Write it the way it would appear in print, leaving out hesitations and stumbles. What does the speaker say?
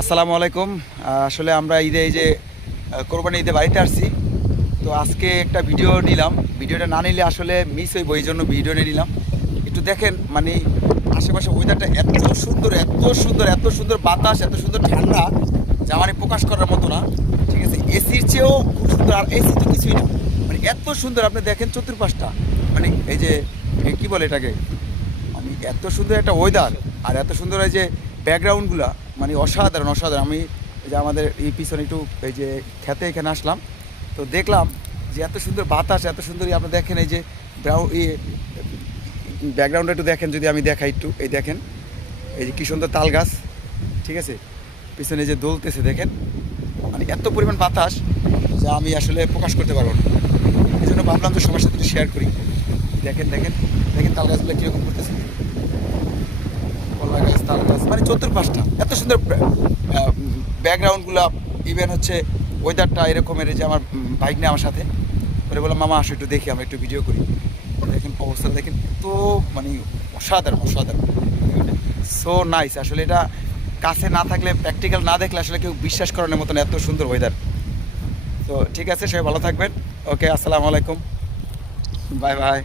আসসালামু আলাইকুম। আসলে আমরা ঈদে এই যে কোরবানি ঈদে বাড়িতে আসছি। তো আজকে একটা ভিডিও নিলাম। ভিডিওটা না নিলে আসলে মিস হইব, এই জন্য ভিডিও নিয়ে নিলাম। একটু দেখেন, মানে আশেপাশে ওয়েদারটা এত সুন্দর, এত সুন্দর, এত সুন্দর বাতাস, এত সুন্দর ঠান্ডা, যা মানে প্রকাশ করার মতো না। ঠিক আছে, এসির চেয়েও খুব সুন্দর। আর এসি তো কিছুই না, মানে এত সুন্দর। আপনি দেখেন চতুর্পাশটা, মানে এই যে কি বলে এটাকে, মানে এত সুন্দর একটা ওয়েদার, আর এত সুন্দর এই যে ব্যাকগ্রাউন্ডগুলা, মানে অসাধারণ অসাধারণ। আমি এই যে আমাদের এই পিছনে একটু এই যে খেতে এখানে আসলাম, তো দেখলাম যে এত সুন্দর বাতাস, এত সুন্দর। আপনি দেখেন এই যে ব্যাকগ্রাউন্ডটা একটু দেখেন, যদি আমি দেখাই একটু, এই দেখেন এই যে কী সুন্দর তাল গাছ। ঠিক আছে, পিছনে যে দোলতেছে দেখেন, মানে এত পরিমাণ বাতাস যা আমি আসলে প্রকাশ করতে পারবো না। এই জন্য ভাবলাম যে সবার সাথে শেয়ার করি। দেখেন দেখেন দেখেন তাল গাছগুলো কীরকম করতেছে, কলা গাছ, তাল গাছ, মানে চতুর্পাশটা এত সুন্দর। ব্যাকগ্রাউন্ডগুলো, ইভেন হচ্ছে ওয়েদারটা এরকমের। যে আমার বাইক নিয়ে আমার সাথে করে বললাম, মামা আসো একটু দেখি, আমরা একটু ভিডিও করি। দেখেন অবস্থাটা দেখেন, তো মানে অসাধারণ অসাধারণ, সো নাইস। আসলে এটা কাছে না থাকলে, প্র্যাকটিক্যাল না দেখলে আসলে কেউ বিশ্বাস করানোর মতন এত সুন্দর ওয়েদার। তো ঠিক আছে, সবাই ভালো থাকবেন। ওকে, আসসালামু আলাইকুম, বাই বাই।